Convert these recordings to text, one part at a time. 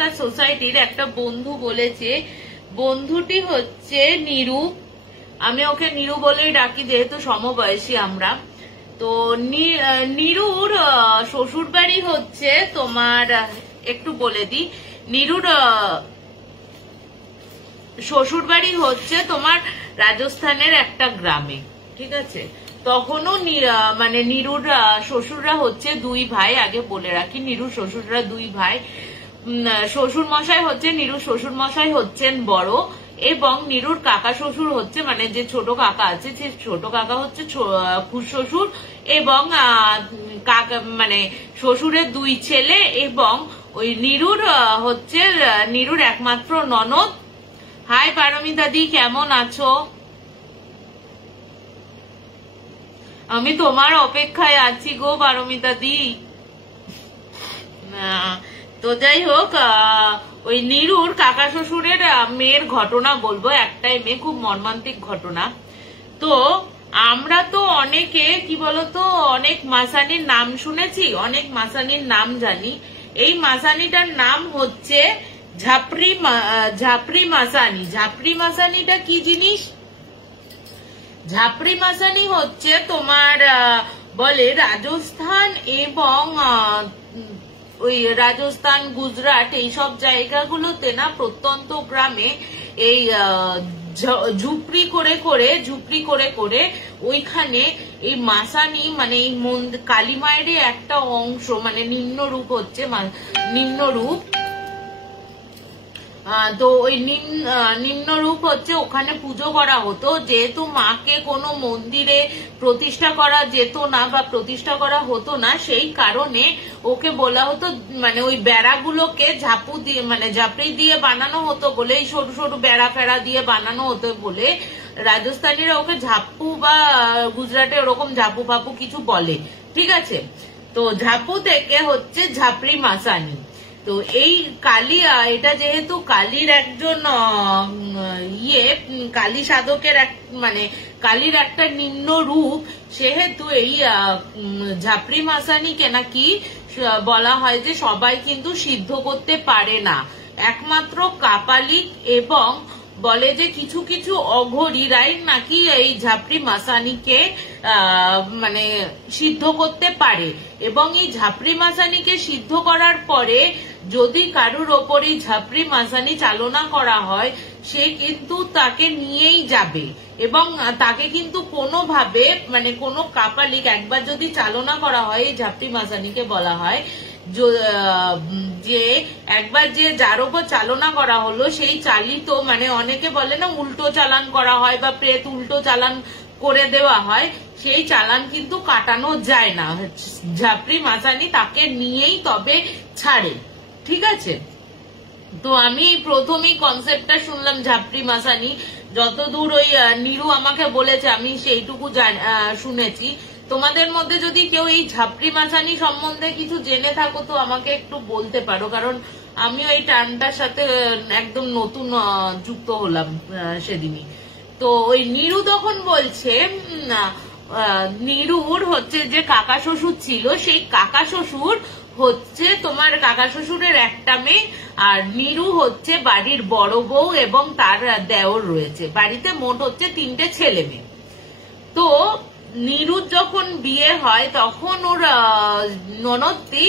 এখানকার সোসাইটির একটা বন্ধু বলেছে, বন্ধুটি হচ্ছে নিরু, আমি ওকে নিরু বলেই ডাকি যেহেতু সমবয়সী আমরা। তো নিরুর শ্বশুর বাড়ি হচ্ছে তোমার, একটু বলে দিই, নিরুর শ্বশুর বাড়ি হচ্ছে তোমার রাজস্থানের একটা গ্রামে, ঠিক আছে। তখনও মানে নিরুর শ্বশুররা হচ্ছে দুই ভাই, আগে বলে রাখি নিরুর শ্বশুররা দুই ভাই। শ্বশুর মশাই হচ্ছে, নিরুর শ্বশুর মশাই হচ্ছেন বড়, এবং নিরুর কাকা শ্বশুর হচ্ছে, মানে যে ছোট কাকা আছে সে ছোট কাকা হচ্ছে খুড় শ্বশুর, এবং কাকা মানে শ্বশুরের দুই ছেলে, এবং ওই নিরুর হচ্ছে নিরুর একমাত্র ননদ। হাই পারমিতা দি, কেমন আছো? আমি তোমার অপেক্ষায় আছি গো পারমিতা দি। তো যাই হোক, ওই নিরুর কাকা শ্বশুরের মেয়ের ঘটনা বলবো, একটাই মেয়ে, খুব মর্মান্তিক ঘটনা। তো আমরা তো অনেকে কি বলতো, অনেক মাসানির নাম শুনেছি, অনেক মাসানির নাম জানি। এই মাসানিটার নাম হচ্ছে ঝাপড়ি মাসানি। ঝাপড়ি মাসানিটা কি জিনিস? ঝাপড়ি মাসানি হচ্ছে তোমার বলে রাজস্থান এবং ওই রাজস্থান, গুজরাট এইসব জায়গাগুলোতে না প্রত্যন্ত গ্রামে এই ঝুপড়ি করে করে ওইখানে এই মাসানি মানে এই কালী মায়ের একটা অংশ, মানে নিম্ন রূপ হচ্ছে নিম্ন রূপ। তো ওই নিম্ন রূপ হচ্ছে ওখানে পুজো করা হতো। যেহেতু মাকে কোনো মন্দিরে প্রতিষ্ঠা করা যেত না বা প্রতিষ্ঠা করা হতো না, সেই কারণে ওকে বলা হতো, মানে ওই বেড়াগুলোকে ঝাপু দিয়ে মানে ঝাপড়ি দিয়ে বানানো হতো বলে, এই সরু সরু বেড়া ফেড়া দিয়ে বানানো হতো বলে রাজস্থানীরা ওকে ঝাপু, বা গুজরাটে ওরকম ঝাপু ফাপু কিছু বলে, ঠিক আছে। তো ঝাপু থেকে হচ্ছে ঝাপড়ি মাসানি। তো এই কালী, এটা যেহেতু কালীর একজন কালী সাধকের মানে কালীর একটা নিম্ন রূপ, সেহেতু এই ঝাপড়ি মাসানিকে নাকি বলা হয় যে সবাই কিন্তু সিদ্ধ করতে পারে না, একমাত্র কাপালিক এবং বলে যে কিছু কিছু অঘরীরাই নাকি এই ঝাপড়ি মাসানিকে মানে সিদ্ধ করতে পারে। এবং এই ঝাপড়ি মাসানিকে সিদ্ধ করার পরে যদি কারুর ওপর এই ঝাপড়ি মাসানি চালনা করা হয়, সে কিন্তু তাকে নিয়েই যাবে, এবং তাকে কিন্তু কোনোভাবে মানে কোনো কাপালিক একবার যদি চালনা করা হয়, এই ঝাপড়ি মাসানিকে বলা হয় যে একবার যে যার ওপর চালনা করা হলো সেই চালিত, মানে অনেকে বলে না উল্টো চালান করা হয় বা প্রেত উল্টো চালান করে দেওয়া হয়, সেই চালান কিন্তু কাটানো যায় না, ঝাপড়ি মাসানি তাকে নিয়েই তবে ছাড়ে, ঠিক আছে। তো আমি প্রথমেই কনসেপ্টটা শুনলাম ঝাপড়ি মাসানি, যতদূর ওই নিরু আমাকে বলেছে আমি সেইটুকু শুনেছি। তোমাদের মধ্যে যদি কেউ এই ঝাপড়ি মাসানি সম্বন্ধে কিছু জেনে থাকো তো আমাকে একটু বলতে পারো, কারণ আমিও এই টার্মটার সাথে একদম নতুন যুক্ত হলাম সেদিনই। তো ওই নিরু তখন বলছে নিরুর হচ্ছে যে কাকা শ্বশুর ছিল, সেই কাকা শ্বশুর হচ্ছে তোমার কাকা শ্বশুরের একটা মেয়ে, আর নিরু হচ্ছে বাড়ির বড় বউ এবং তার দেওর রয়েছে, বাড়িতে মোট হচ্ছে 3টে ছেলে মেয়ে। তো নিরুর যখন বিয়ে হয় তখন ওর ননদটি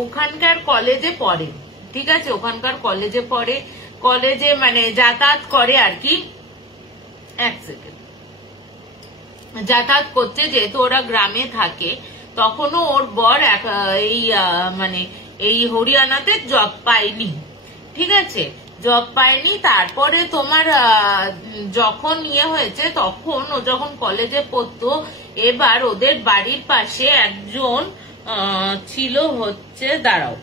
ওখানকার কলেজে পড়ে, ঠিক আছে, ওখানকার কলেজে পড়ে, কলেজে মানে যাতায়াত করে আর কি, এক সেকেন্ড, যাতায়াত করছে, যেহেতু ওরা গ্রামে থাকে। তখনও ওর বর এই মানে এই হরিয়ানাতে জব পায়নি, ঠিক আছে, জব পায়নি। তারপরে তোমার যখন ইয়ে হয়েছে, তখন ও যখন কলেজে পড়তো, এবার ওদের বাড়ির পাশে একজন ছিল হচ্ছে, দাঁড়াও,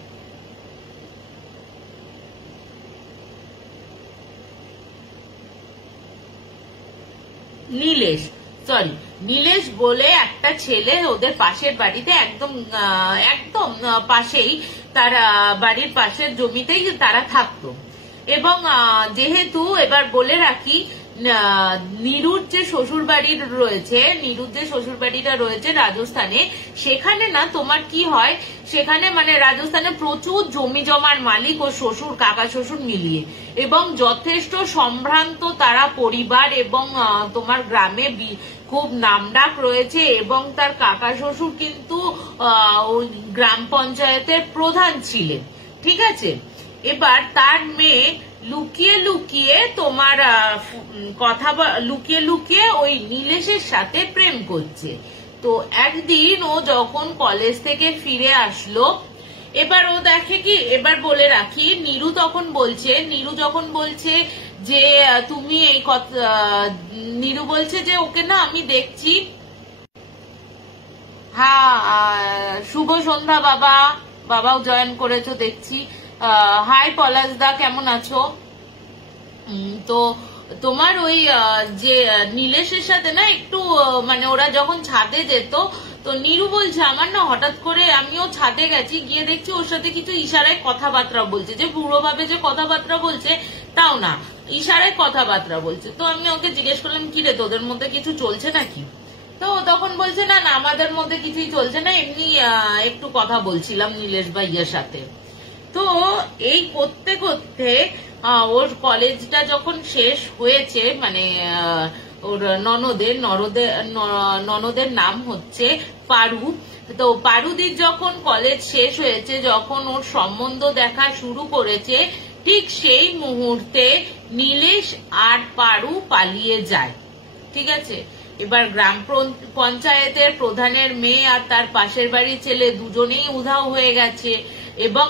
নীলেশ বলে একটা ছেলে ওদের পাশের বাড়িতে, একদম একদম পাশেই, তার বাড়ির পাশের জমিতেই তারা থাকতো। এবং যেহেতু এবার বলে রাখি নীরুর যে শ্বশুর বাড়ি রয়েছে, নীরুর যে শ্বশুর বাড়িটা রয়েছে রাজস্থানে, সেখানে না তোমার কি হয়, সেখানে মানে রাজস্থানে প্রচুর জমি জমার মালিক ও শ্বশুর, কাকা শ্বশুর মিলিয়ে, এবং যথেষ্ট সম্ভ্রান্ত তারা পরিবার, এবং তোমার গ্রামে খুব নামডাক রয়েছে, এবং তার কাকা শ্বশুর কিন্তু ওই গ্রাম পঞ্চায়েতের প্রধান ছিলেন। ঠিক আছে, এবার তার মেয়ে লুকিয়ে লুকিয়ে তোমার লুকিয়ে লুকিয়ে ওই নীলেশের সাথে প্রেম করছে। তো একদিন ও যখন কলেজ থেকে ফিরে আসলো, এবার ও দেখে কি, এবার বলে রাখি, নীরু যখন বলছে যে তুমি এই কথা, নীরু বলছে যে ওকে না আমি দেখছি। হ্যাঁ, শুভ সন্ধ্যা বাবাও জয়েন করেছো দেখছি। হাই পলাশ দা, কেমন আছো? তো তোমার ওই যে নীলেশের সাথে না একটু মানে ওরা যখন ছাদে যেত, তো নীরু বলছে আমার না হঠাৎ করে, আমিও ছাদে গেছি, গিয়ে দেখছি ওর সাথে কিছু ইশারায় কথাবার্তা বলছে, যে পুরো ভাবে যে কথাবার্তা বলছে তাও না, ইশারায় কথাবার্তা বলছে। তো আমি ওকে জিজ্ঞেস করলাম কি রে, তোদের মধ্যে কিছু চলছে নাকি? তো তখন বলছে না না, আমাদের মধ্যে কিছুই চলছে না, এমনি একটু কথা বলছিলাম নীলেশ ভাইয়ের সাথে। তো এই করতে করতে ওর কলেজটা যখন শেষ হয়েছে, মানে ওর ননদের নাম হচ্ছে পারু। তো পারুদির যখন কলেজ শেষ হয়েছে, যখন ওর সম্বন্ধ দেখা শুরু করেছে, ঠিক সেই মুহূর্তে নীলেশ আর পারু পালিয়ে যায়। ঠিক আছে, এবার গ্রাম পঞ্চায়েতের প্রধানের মেয়ে আর তার পাশের বাড়ির ছেলে দুজনেই উধাও হয়ে গেছে, এবং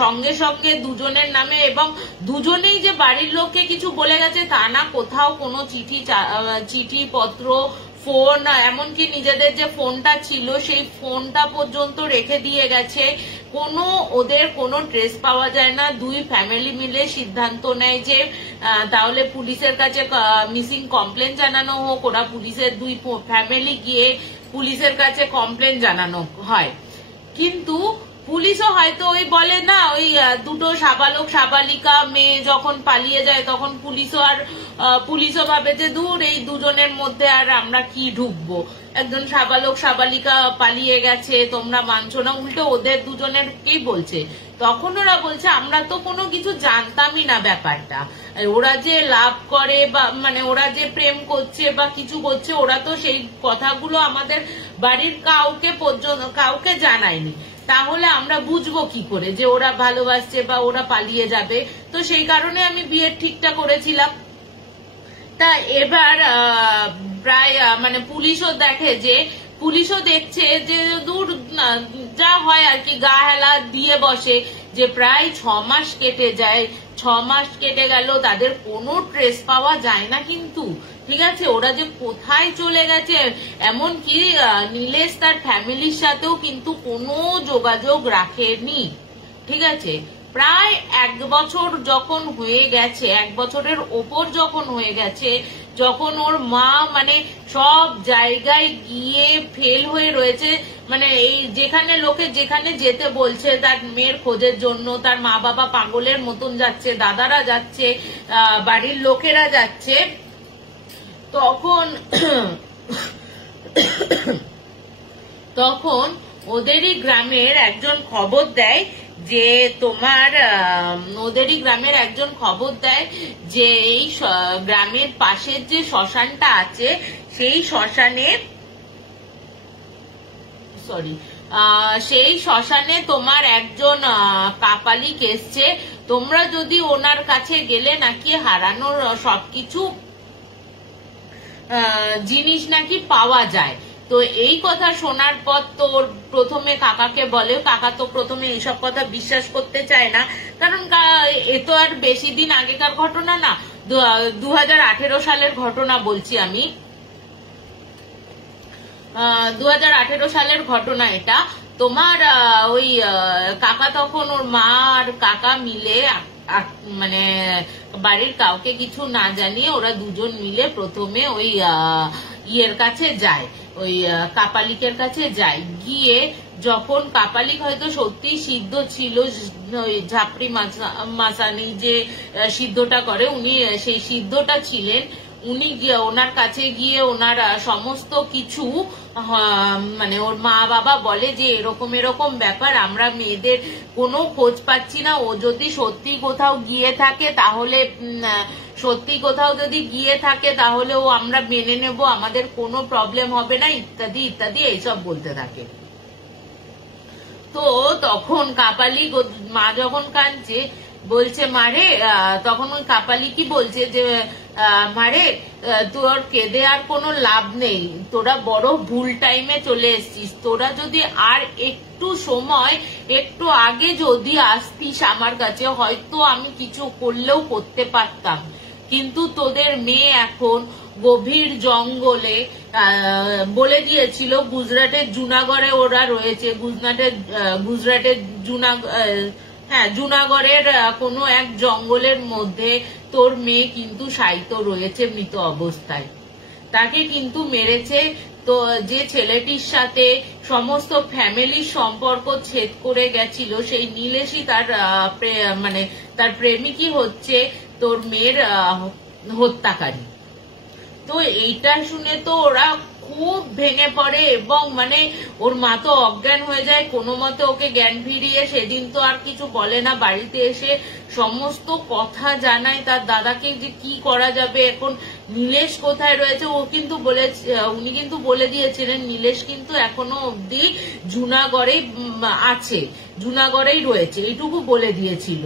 সঙ্গে সঙ্গে দুজনের নামে, এবং দুজনেই যে বাড়ির লোককে কিছু বলে গেছে তা না, কোথাও কোনো চিঠি পত্র, ফোন, এমনকি নিজেদের যে ফোনটা ছিল সেই ফোনটা পর্যন্ত রেখে দিয়ে গেছে। ওদের কোনো ট্রেস পাওয়া যায় না। দুই ফ্যামিলি মিলে সিদ্ধান্ত নেয় যে তাহলে পুলিশের কাছে মিসিং কমপ্লেন জানানো হোক। ওরা পুলিশের দুই ফ্যামিলি গিয়ে পুলিশের কাছে কমপ্লেন জানানো হয়, কিন্তু পুলিশও হয়তো ওই বলে না, ওই দুটো সাবালিকা মেয়ে যখন পালিয়ে যায় তখন পুলিশও ভাবে যে দূর, এই দুজনের মধ্যে আর আমরা কি ঢুকবো, একজন সাবালিকা পালিয়ে গেছে, তোমরা মানছো না, উল্টো ওদের দুজনেরকেই বলছে। তখন ওরা বলছে আমরা তো কোনো কিছু জানতামই না ব্যাপারটা, ওরা যে লাভ করে বা মানে ওরা যে প্রেম করছে বা কিছু করছে, ওরা তো সেই কথাগুলো আমাদের বাড়ির কাউকে জানায়নি, তাহলে আমরা বুঝবো কি করে যে ওরা ভালোবাসছে বা ওরা পালিয়ে যাবে। তো সেই কারণে আমি বিয়ের ঠিকটা করেছিলাম। তা এবার প্রায় মানে পুলিশও দেখছে যে দূর, যা হয় আর কি, গা হেলা দিয়ে বসে, যে প্রায় 6 মাস কেটে যায়। 6 মাস কেটে গেল, তাদের কোনো ট্রেস পাওয়া যায় না কিন্তু। ঠিক আছে, ওরা যে কোথায় চলে গেছে, এমনকি নীলেশ তার ফ্যামিলির সাথেও কিন্তু কোনো যোগাযোগ রাখেনি। ঠিক আছে, প্রায় 1 বছর যখন হয়ে গেছে, 1 বছরের ওপর যখন হয়ে গেছে, যখন ওর মা মানে সব জায়গায় গিয়ে ফেল হয়ে রয়েছে, মানে এই যেখানে যেতে বলছে তার মেয়ের খোঁজের জন্য, তার মা বাবা পাগলের মতন যাচ্ছে, দাদারা যাচ্ছে, বাড়ির লোকেরা যাচ্ছে, তখন ওদেরই গ্রামের একজন খবর দেয় যে এই গ্রামের পাশের যে শ্মশানটা আছে, সেই শ্মশানে তোমার একজন কাপালিক এসছে, তোমরা যদি ওনার কাছে গেলে নাকি হারানোর সবকিছু জিনিস নাকি পাওয়া যায়। তো এই কথা শোনার পর তো প্রথমে কাকাকে বলে, কাকা তো প্রথমে এইসব কথা বিশ্বাস করতে চায় না, কারণ এ তো আর বেশি দিন আগেকার ঘটনা না, 2018 সালের ঘটনা বলছি আমি, 2018 সালের ঘটনা এটা। তোমার ওই কাকা তখন, ওর মা আর কাকা মিলে মানে বাড়ির কাউকে কিছু না জানিয়ে ওরা দুজন মিলে প্রথমে ওই ইয়ের কাছে যায়, ওই কাপালিকের কাছে যায়। গিয়ে যখন কাপালিক হয়তো সত্যি সিদ্ধ ছিল, ওই ঝাপড়ি মাসানি যে সিদ্ধটা করে, উনি সেই সিদ্ধটা ছিলেন, উনি ওনার কাছে গিয়ে ওনার সমস্ত কিছু মানে ওর মা বাবা বলে যে এরকম এরকম ব্যাপার, আমরা মেয়েদের কোনো খোঁজ পাচ্ছি না, ও যদি সত্যি কোথাও গিয়ে থাকে তাহলে তাহলে ও আমরা মেনে নেব, আমাদের কোনো প্রবলেম হবে না, ইত্যাদি ইত্যাদি এইসব বলতে থাকে। তো তখন কাপালি মা যখন কাঁদছে বলছে মারে, তখন ওই কাপালি কি বলছে যে মারে তোর কেঁদে আর কোনো লাভ নেই, তোরা বড় ভুল টাইমে চলে এসছিস, তোরা যদি আর একটু সময় একটু আগে যদি আসতিস আমার কাছে হয়তো আমি কিছু করলেও করতে পারতাম, কিন্তু তোদের মেয়ে এখন গভীর জঙ্গলে, বলে দিয়েছিল গুজরাটের জুনাগড়ে ওরা রয়েছে, গুজরাটের জুনাগড়ের কোনো এক জঙ্গলের মধ্যে তোর মেয়ে কিন্তু শায়িত রয়েছে মৃত অবস্থায়, তাকে কিন্তু মেরেছে। তো যে ছেলেটির সাথে সমস্ত ফ্যামিলির সম্পর্ক ছেদ করে গেছিল সেই নীলেশই তার প্রেমিকই হচ্ছে তোর মেয়ের হত্যাকারী। তো এইটা শুনে তো ওরা খুব ভেঙে পড়ে এবং মানে ওর মা তো অজ্ঞান হয়ে যায়, কোনো মতে ওকে জ্ঞান ফিরিয়ে সেদিন তো আর কিছু বলে না, বাড়িতে এসে সমস্ত কথা জানায় তার দাদাকে যে কি করা যাবে, এখন নীলেশ কোথায় রয়েছে। উনি কিন্তু বলে দিয়েছিলেন নীলেশ কিন্তু এখনো অব্দি জুনাগড়েই আছে, জুনাগড়েই রয়েছে, এইটুকু বলে দিয়েছিল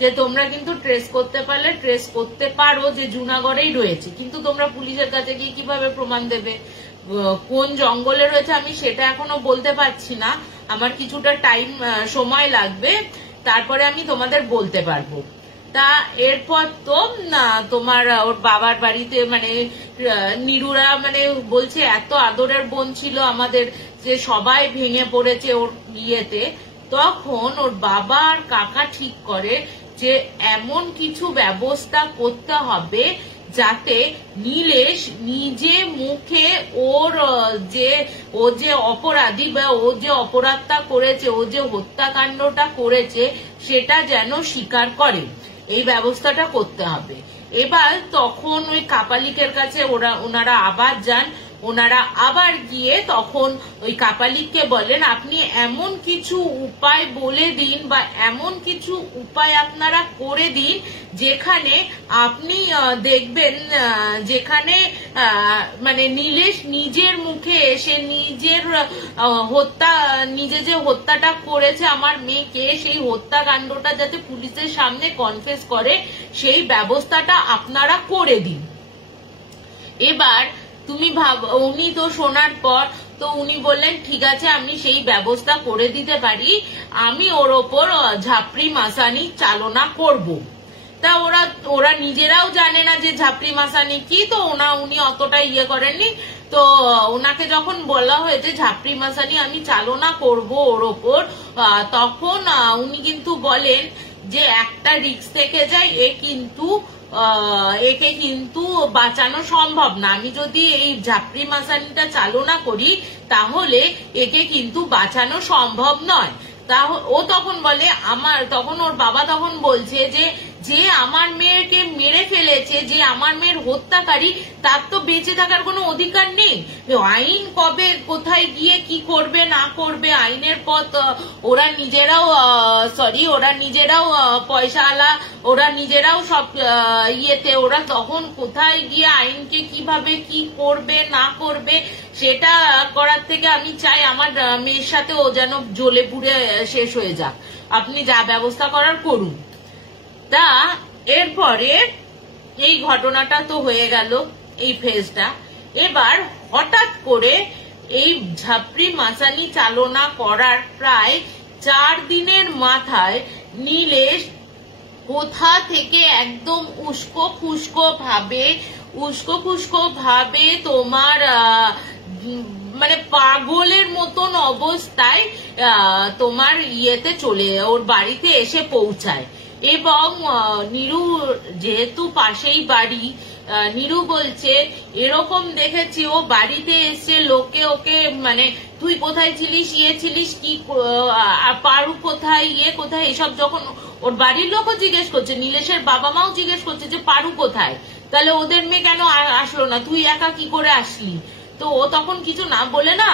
যে তোমরা কিন্তু ট্রেস করতে পারো যে জুনাগড়েই রয়েছে, কিন্তু তোমরা পুলিশের কাছে গিয়ে কিভাবে প্রমাণ দেবে, কোন জঙ্গলে রয়েছে আমি সেটা এখনো বলতে পারছি না, আমার কিছুটা সময় লাগবে, তারপরে আমি তোমাদের বলতে পারবো। তা এরপর তো তোমার ওর বাবার বাড়িতে মানে নিরুরা মানে বলছে এত আদরের বোন ছিল আমাদের যে সবাই ভেঙে পড়েছে ওর বিয়েতে। তখন ওর বাবা আর কাকা ঠিক করে যে এমন কিছু ব্যবস্থা করতে হবে যাতে নীলেশ নিজে মুখে ও যে অপরাধী বা ও যে অপরাধটা করেছে, ও যে হত্যাকাণ্ডটা করেছে সেটা যেন স্বীকার করে, এই ব্যবস্থাটা করতে হবে। এবার তখন ওই কাপালিকের কাছে ওনারা আবার যান, ওনারা আবার গিয়ে তখন ওই কাপালিককে বলেন আপনি এমন কিছু উপায় বলে দিন বা এমন কিছু উপায় আপনারা করে দিন যেখানে আপনি দেখবেন যেখানে মানে নীলেশ নিজের মুখে এসে নিজে যে হত্যাটা করেছে আমার মেয়েকে, সেই হত্যাকাণ্ডটা যাতে পুলিশের সামনে কনফেস করে সেই ব্যবস্থাটা আপনারা করে দিন। এবার তুমি উনি তো শোনার পর তো উনি বললেন ঠিক আছে আমি সেই ব্যবস্থা করে দিতে পারি, আমি ওর ওপর ঝাপড়ি মাসানি চালনা করব। তা ওরা নিজেরাও জানে না যে ঝাপড়ি মাসানি কি, তো উনি অতটা ইয়ে করেননি। তো ওনাকে যখন বলা হয়েছে ঝাপড়ি মাসানি আমি চালনা করব ওর ওপর, তখন উনি কিন্তু বলেন যে একটা রিস্ক থেকে যায়, একে কিন্তু বাঁচানো সম্ভব না, আমি যদি এই ঝাপড়ি মাসানিটা চালনা করি তাহলে একে কিন্তু বাঁচানো সম্ভব নয়। ও তখন বলে তখন ওর বাবা তখন বলছে যে আমার মেয়েকে মেরে ফেলেছে, যে আমার মেয়ের হত্যাকারী, তার তো বেঁচে থাকার কোনো অধিকার নেই, আইন কবে কোথায় গিয়ে কি করবে না করবে, আইনের পথ ওরা নিজেরাও পয়সাওয়ালা, ওরা নিজেরাও সব ইয়েতে, ওরা তখন কোথায় গিয়ে আইনকে কিভাবে কি করবে না করবে সেটা করার থেকে আমি চাই আমার মেয়ের সাথে ও যেন জ্বলে পুড়ে শেষ হয়ে যাক, আপনি যা ব্যবস্থা করার করুন। তা এরপরে এই ঘটনাটা তো হয়ে গেল এই ফেজটা। এবার হঠাৎ করে এই ঝাপড়ি মাসানি চালনা করার প্রায় 4 দিনের মাথায় নীলেশ কোথা থেকে একদম উস্কো খুস্কো ভাবে তোমার মানে পাগলের মতন অবস্থায় তোমার ওর বাড়িতে এসে পৌঁছায়। এবং নিরু যেহেতু পাশেই বাড়ি, নিরু বলছে এরকম দেখেছি ও বাড়িতে এসে লোকে ওকে মানে তুই কোথায় ছিলিস, ছিলিস কি, পারু কোথায়, কোথায়, এসব যখন ওর বাড়ির লোকও জিজ্ঞেস করছে, নীলেশের বাবা মাও জিজ্ঞেস করছে যে পারু কোথায়, তাহলে ওদের মেয়ে কেন আসলো না, তুই একা কি করে আসলি। তো ও তখন কিছু না বলে না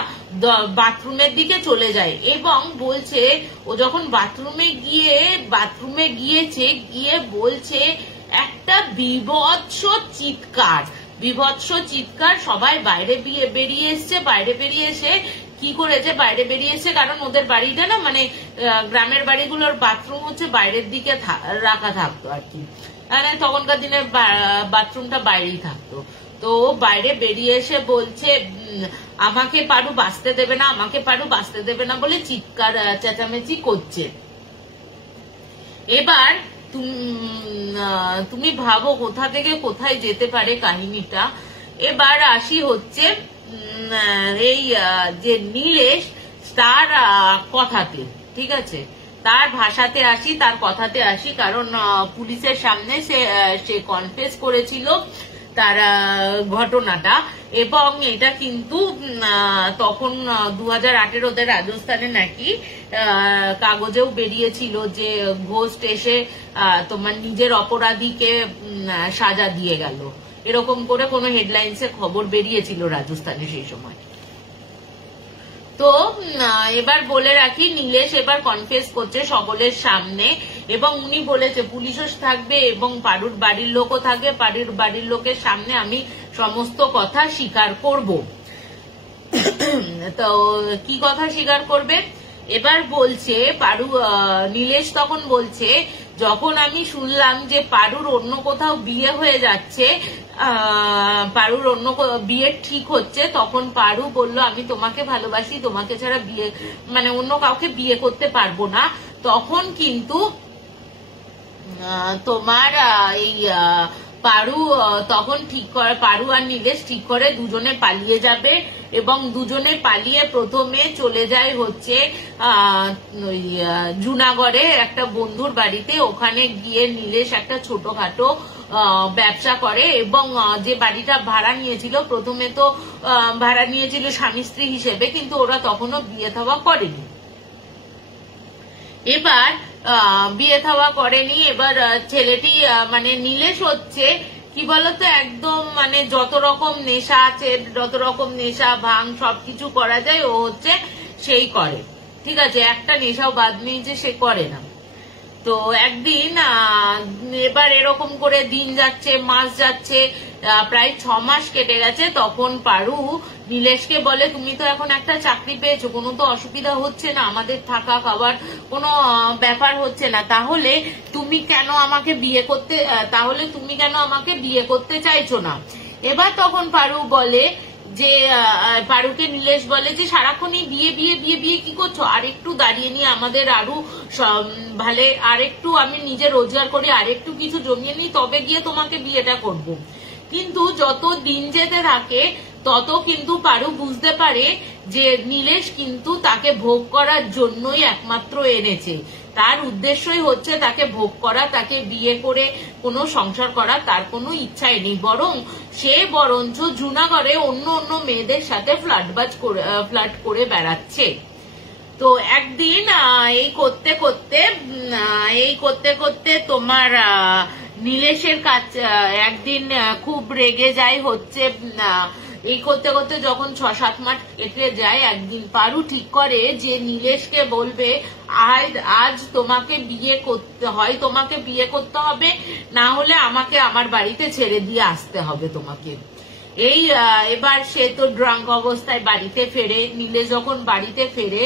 বাথরুমের দিকে চলে যায় এবং বলছে ও যখন বাথরুমে গিয়েছে গিয়ে বলছে একটা বিভৎস চিৎকার, সবাই বাইরে বেরিয়ে এসে কি করেছে, বাইরে বেরিয়ে এসে, কারণ ওদের বাড়িটা না মানে গ্রামের বাড়িগুলোর বাথরুম হচ্ছে বাইরের দিকে রাখা থাকতো আর কি, মানে তখনকার দিনে বাথরুমটা বাইরেই থাকতো। তো বাইরে বেরিয়ে এসে বলছে আমাকে পারু বাঁচতে দেবে না বলে চিৎকার চেঁচামেচি করছে। এবার তুমি ভাবো কোথা থেকে কোথায় যেতে পারে কাহিনীটা। এবার আসি হচ্ছে এই যে নীলেশ তার কথাতে, ঠিক আছে, তার ভাষাতে আসি, তার কথাতে আসি, কারণ পুলিশের সামনে সে কনফেস করেছিল তার ঘটনাটা। এবং এটা কিন্তু তখন 2018-তে রাজস্থানে নাকি কাগজেও বেরিয়েছিল যে ঘোস্ট এসে তোমার নিজের অপরাধীকে সাজা দিয়ে গেল, এরকম করে কোনো হেডলাইন্সে খবর বেরিয়েছিল রাজস্থানে সেই সময়। তো এবার বলে রাখি, নীলেশ এবার কনফেস করছে সকলের সামনে এবং উনি বলেছে পুলিশও থাকবে এবং পারুর বাড়ির লোকও থাকবে, পারুর বাড়ির লোকের সামনে আমি সমস্ত কথা স্বীকার করব। তো কি কথা স্বীকার করবে, এবার বলছে নীলেশ তখন বলছে যখন আমি শুনলাম যে পারুর অন্য কোথাও বিয়ে হয়ে যাচ্ছে, পারুর অন্য বিয়ে ঠিক হচ্ছে, তখন পারু বলল আমি তোমাকে ভালোবাসি, তোমাকে ছাড়া বিয়ে মানে অন্য কাউকে বিয়ে করতে পারবো না। তখন কিন্তু তোমার এই পারু তখন ঠিক করে, পারু আর নীলেশ ঠিক করে দুজনে পালিয়ে যাবে এবং দুজনে পালিয়ে প্রথমে চলে যায় হচ্ছে জুনাগড়ে একটা বন্ধুর বাড়িতে। ওখানে গিয়ে নীলেশ একটা ছোটখাটো ব্যবসা করে এবং যে বাড়িটা ভাড়া নিয়েছিল, প্রথমে তো ভাড়া নিয়েছিল স্বামী স্ত্রী হিসেবে, কিন্তু ওরা তখনও বিয়ে থাওয়া করেনি। এবার বিয়ে থাওয়া করেনি। এবার ছেলেটি মানে নীলেশ হচ্ছে কি বলতো একদম মানে যত রকম নেশা আছে, যত রকম নেশা ভাঙ সবকিছু করা যায় ও হচ্ছে সেই করে, ঠিক আছে, একটা নেশাও বাদ নেই যে সে করে না। তো একদিন এবার এরকম করে দিন যাচ্ছে, মাস যাচ্ছে, প্রায় 6 মাস কেটে গেছে। তখন পারু নীলেশকে বলে তুমি তো এখন একটা চাকরি পেয়েছো, কোনো তো অসুবিধা হচ্ছে না, আমাদের থাকা খাবার কোনো ব্যাপার হচ্ছে না, তাহলে তুমি কেন আমাকে বিয়ে করতে চাইছো না। এবার তখন পারু বলে যে পারুকে নীলেশ বলে যে সারাক্ষণই বিয়ে বিয়ে বিয়ে বিয়ে কি করছো, আরেকটু দাঁড়িয়ে নিয়ে আমাদের আরো ভালো আরেকটু আমি নিজে রোজগার করি, আরেকটু কিছু জমিয়ে নিই, তবে গিয়ে তোমাকে বিয়েটা করব। কিন্তু যত দিন যেতে থাকে তত কিন্তু পারু বুঝতে পারে যে নীলেশ কিন্তু তাকে ভোগ করার জন্যই একমাত্র এনেছে, তার উদ্দেশ্যই হচ্ছে তাকে ভোগ করা, তাকে বিয়ে করে কোনো সংসার করা তার কোনো ইচ্ছাই নেই, বরং সে বরঞ্চ জুনাগড়ে অন্য অন্য মেয়েদের সাথে ফ্লার্ট করে বেড়াচ্ছে। তো একদিন এই করতে করতে তোমার নীলেশের কাছে একদিন খুব রেগে যায় হচ্ছে, এই করতে করতে যখন 6-7 মাস কেটে যায়, একদিন পারু ঠিক করে যে নীলেশকে বলবে আজ তোমাকে বিয়ে করতে হবে, না হলে আমাকে আমার বাড়িতে ছেড়ে দিয়ে আসতে হবে তোমাকে। এবার সে তো ড্রাঙ্ক অবস্থায় বাড়িতে ফেরে। নীলেশ যখন বাড়িতে ফেরে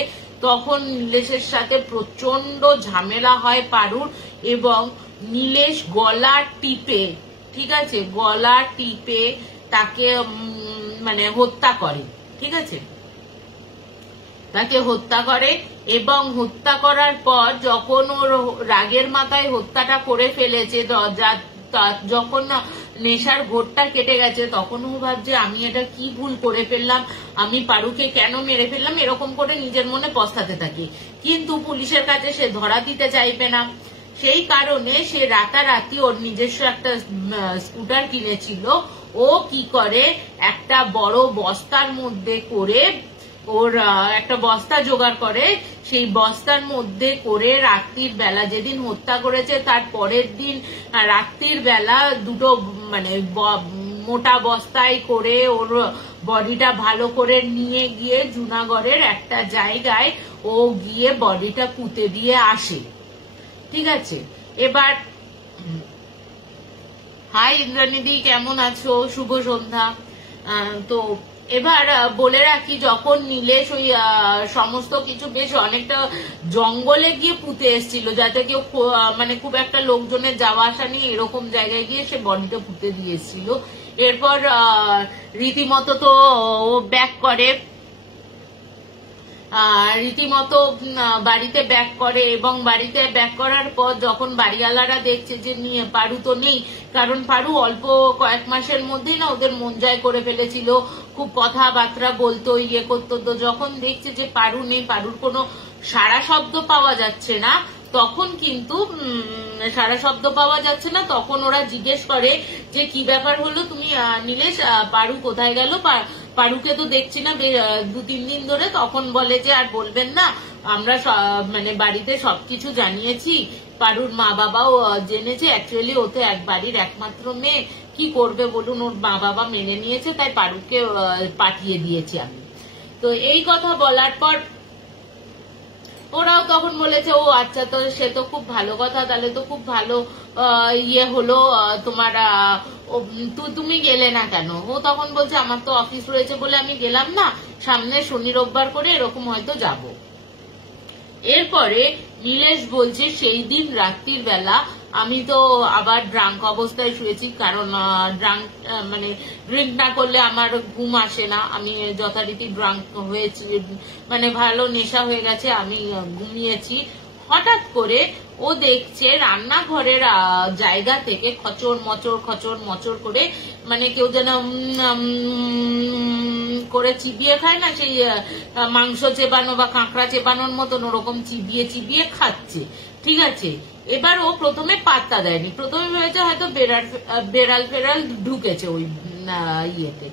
তখন নীলেশের সাথে প্রচন্ড ঝামেলা হয় পারুর এবং নীলেশ গলা টিপে, ঠিক আছে, গলা টিপে তাকে মানে হত্যা করে, ঠিক আছে, তাকে হত্যা করে এবং হত্যা করার পর যখন ওর রাগের মাথায় হত্যাটা করে ফেলেছে, যখন নেশার ঘোরটা কেটে গেছে তখন ও ভাবছে আমি এটা কি ভুল করে ফেললাম, আমি পারুকে কেন মেরে ফেললাম, এরকম করে নিজের মনে পস্তাতে থাকে। কিন্তু পুলিশের কাছে সে ধরা দিতে চাইবে না, সেই কারণে সে রাতারাতি ওর নিজস্ব একটা স্কুটার কিনেছিল, ও কি করে একটা বড় বস্তার মধ্যে করে ওর একটা বস্তা জোগাড় করে, সেই বস্তার মধ্যে করে রাত্রির বেলা, যেদিন হত্যা করেছে তার পরের দিন রাত্রির বেলা দুটো মানে মোটা বস্তায় করে ওর বডিটা ভালো করে নিয়ে গিয়ে জুনাগড়ের একটা জায়গায় ও গিয়ে বডিটা পুঁতে দিয়ে আসে। ঠিক আছে, এবার হাই ইন্দ্রাণীদি, কেমন আছো? শুভ সন্ধ্যা। তো এবার বলে রাখি, যখন নীলেশ ওই সমস্ত কিছু বেশ অনেকটা জঙ্গলে গিয়ে পুঁতে এসেছিল, যাতে কেউ মানে খুব একটা লোকজনের যাওয়া আসা নেই এরকম জায়গায় গিয়ে সে বডিটা পুঁতে দিয়ে এসেছিল। এরপর রীতিমতো তো ও ব্যাক করে, রীতিমতো বাড়িতে ব্যাক করে, এবং বাড়িতে ব্যাক করার পর যখন বাড়িওয়ালারা দেখছে যে নিয়ে পারু তো নেই, কারণ পারু অল্প কয়েক মাসের মধ্যেই না ওদের মন জয় করে ফেলেছিল, খুব কথাবার্তা বলতো, ইয়ে করতো। তো যখন দেখছে যে পারু নেই, পারুর কোনো সারা শব্দ পাওয়া যাচ্ছে না, তখন কিন্তু তখন ওরা জিজ্ঞেস করে যে কি ব্যাপার হলো, তুমি নীলেশ পারু কোথায় গেল, পারুকে তো দেখছি না 2-3 দিন ধরে। তখন বলে যে আর বলবেন না, আমরা মানে বাড়িতে সবকিছু জানিয়েছি, পারুর মা বাবাও জেনেছে, অ্যাকচুয়ালি ও তো এক বাড়ির একমাত্র মেয়ে, কি করবে বলুন, ওর মা বাবা মেনে নিয়েছে, তাই পারুকে পাঠিয়ে দিয়েছি আমি। তো এই কথা বলার পর ওরাও তখন বলেছে ও আচ্ছা, তো সে তো খুব ভালো কথা, তাহলে তো খুব ভালো ইয়ে হলো তোমার, তুমি গেলে না কেন? ও তখন বলছে আমার তো অফিস রয়েছে বলে আমি গেলাম না, সামনে শনি রোববার করে এরকম হয়তো যাব। এরপরে নীলেশ বলছে সেই দিন রাত্রির বেলা আমি তো আবার ড্রাঙ্ক অবস্থায় শুয়েছি, কারণ মানে ড্রিঙ্ক না করলে আমার ঘুম আসে না, আমি যথারীতি ড্রাঙ্ক হয়েছি, মানে ভালো নেশা হয়ে গেছে, আমি ঘুমিয়েছি। হঠাৎ করে ও দেখছে রান্নাঘরের জায়গা থেকে খচর মচর করে, মানে কেউ যেন করে চিবিয়ে খায় না, সেই মাংস চেবানো বা কাঁকড়া চেবানোর মতন ওরকম চিবিয়ে খাচ্ছে। ঠিক আছে, এবার ও প্রথমে পাত্তা দেয়নি, প্রথমে ভেবেছে হয়তো বেড়াল ঢুকেছে ওই ইয়েতে।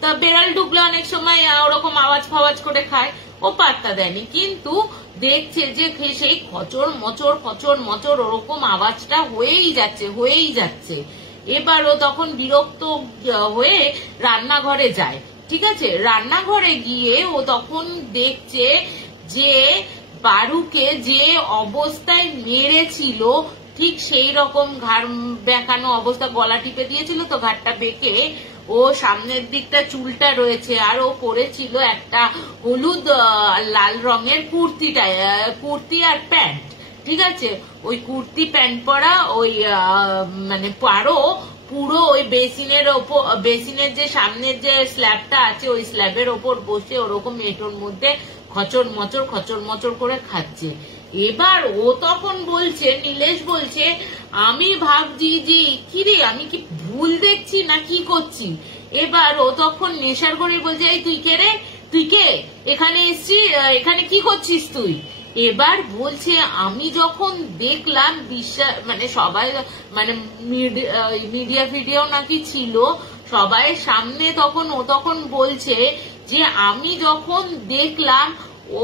তা বেড়াল ঢুকলে অনেক সময় ওরকম আওয়াজ ফাওয়াজ করে খায়, ও পাত্তা দেয়নি, কিন্তু দেখছে যে সেই খচর মচর ওরকম আওয়াজটা হয়েই যাচ্ছে। এবার ও তখন বিরক্ত হয়ে রান্নাঘরে যায়। ঠিক আছে, রান্নাঘরে গিয়ে ও তখন দেখছে যে পারুকে যে অবস্থায় মেরেছিল ঠিক সেই রকম ঘাড় বেঁকানো অবস্থা, গলা টিপে দিয়েছিল তো ঘাড়টা বেঁকে, ও সামনের দিকটা চুলটা রয়েছে, আর ও পরেছিল একটা হলুদ লাল রঙের কুর্তি আর প্যান্ট। ঠিক আছে, ওই কুর্তি প্যান্ট পরা ওই মানে পারো পুরো ওই বেসিনের যে সামনের যে স্ল্যাবটা আছে ওই স্ল্যাবের ওপর বসে ওরকম এটোর মধ্যে খচর মচর করে খাচ্ছে। এবার ও তখন বলছে, নীলেশ বলছে, আমি ভাবছি যে কিরে আমি কি ভুল দেখছি না কি করছি। এবার ও তখন নেশার করে বলছে, এই তুই কে রে, তুই কে, এখানে এসছিস, এখানে কি করছিস তুই? এবার বলছে আমি যখন দেখলাম মানে সবাই মানে মিডিয়া ফিডিয়াও নাকি ছিল সবাই সামনে, তখন ও তখন বলছে যে আমি যখন দেখলাম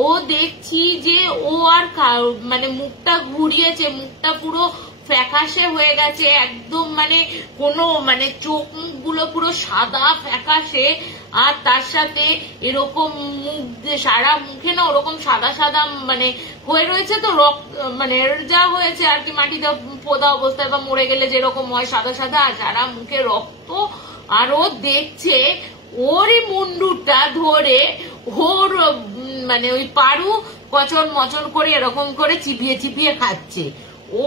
ও দেখছি যে ও আর মানে মুখটা ঘুরিয়েছে, মুখটা পুরো ফ্যাকাশে হয়ে গেছে একদম, মানে কোনো মানে চোখ মুখগুলো পুরো সাদা ফ্যাকাশে, আর তার সাথে এরকম মুখ সারা মুখে না ওরকম সাদা মানে হয়ে রয়েছে, তো রক্ত মানে যা হয়েছে আর কি মাটিতে পোদা অবস্থায় বা মরে গেলে যেরকম হয় সাদা আর সারা মুখে রক্ত। আর ও দেখছে ওরই মুন্ডুটা ধরে ওর মানে ওই পারু মচন করে এরকম করে চিবিয়ে খাচ্ছে।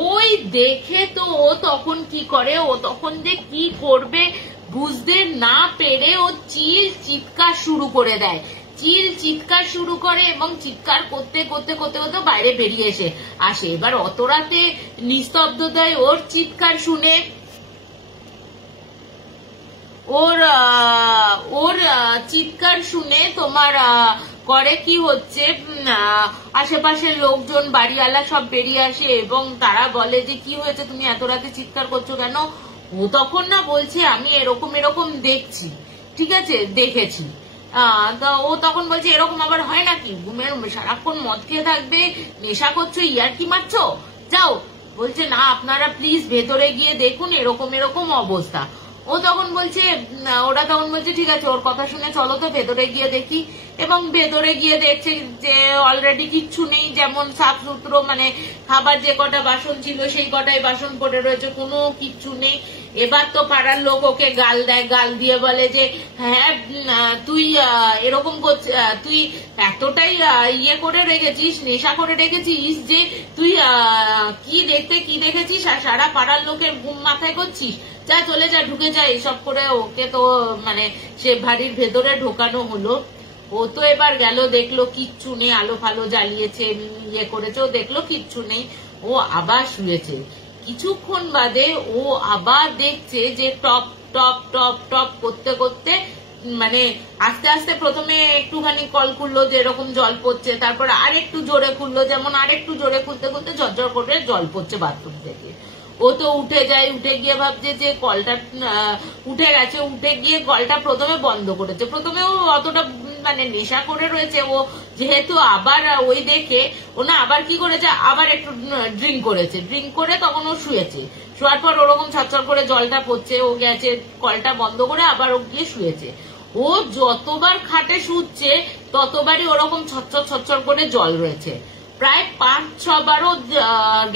ওই দেখে তো ও তখন কি করে, ও তখন যে কি করবে বুঝতে না পেরে ও চিৎকার শুরু করে দেয়, চিৎকার শুরু করে, এবং চিৎকার করতে বাইরে বেরিয়ে আসে। এবার অত রাতে নিস্তব্ধতায় ওর চিৎকার শুনে ওর চিৎকার শুনে তোমার করে কি হচ্ছে, আশেপাশের লোকজন বাড়িওয়ালা সব বেরিয়ে আসে এবং তারা বলে যে কি হয়েছে, তুমি এত রাতে চিৎকার করছো কেন? ও তখন না বলছে আমি এরকম দেখছি। ঠিক আছে, দেখেছি। তো ও তখন বলছে এরকম আবার হয় নাকি, সারাক্ষণ মদ খেয়ে থাকবে, নেশা করছো, ইয়ার কি মারছো, যাও। বলছে না আপনারা প্লিজ ভেতরে গিয়ে দেখুন এরকম এরকম অবস্থা। ও তখন বলছে, ওরা তখন বলছে ঠিক আছে ওর কথা শুনে চলো তো ভেতরে গিয়ে দেখি। এবং ভেতরে গিয়ে দেখছে যে অলরেডি কিচ্ছু নেই, যেমন সাফ সুতরো, মানে খাবার যে কটা বাসন ছিল সেই কটাই বাসন পড়ে রয়েছে, কোনো কিচ্ছু নেই। এবার তো পাড়ার লোক ওকে গাল দেয়, গাল দিয়ে বলে যে হ্যাঁ তুই এরকম করছিস, তুই এতটাই ইয়ে করে রেখেছিস, নেশা করে রেখেছিস যে তুই কি দেখেছিস আর সারা পাড়ার লোকের ঘুম মাথায় করছিস, যা চলে যা, ঢুকে যা। এইসব করে ওকে তো মানে সে বাড়ির ভেতরে ঢোকানো হলো। ও তো এবার গেল, দেখলো কিচ্ছু নেই, আলো ফালো জ্বালিয়েছে, ইয়ে করেছে, ও দেখলো কিচ্ছু নেই, ও আবার শুয়েছে। কিছুক্ষণ বাদে ও আবার দেখছে যে টপ টপ টপ টপ করতে করতে, মানে আস্তে আস্তে প্রথমে একটুখানি কল খুললো যে এরকম জল পড়ছে, তারপর আরেকটু জোরে খুললো, যেমন আরেকটু জোরে খুলতে খুলতে ঝরঝর করে জল পড়ছে বাথরুম থেকে। ও তো উঠে যায়, উঠে গিয়ে ভাবছে যে কলটা উঠে গেছে, উঠে গিয়ে কলটা প্রথমে বন্ধ করেছে। প্রথমে ও অতটা মানে নেশা করে রয়েছে, ও যেহেতু আবার ওই দেখে ও না আবার কি করেছে, আবার একটু ড্রিঙ্ক করেছে, ড্রিঙ্ক করে তখন ও শুয়েছে। শোয়ার পর ওরকম ছটছট করে জলটা পড়ছে, ও গেছে কলটা বন্ধ করে আবার ও গিয়ে শুয়েছে। ও যতবার খাটে শুচ্ছে ততবারই ওরকম ছটছট ছটছট করে জল রয়েছে। প্রায় 5-6 বারও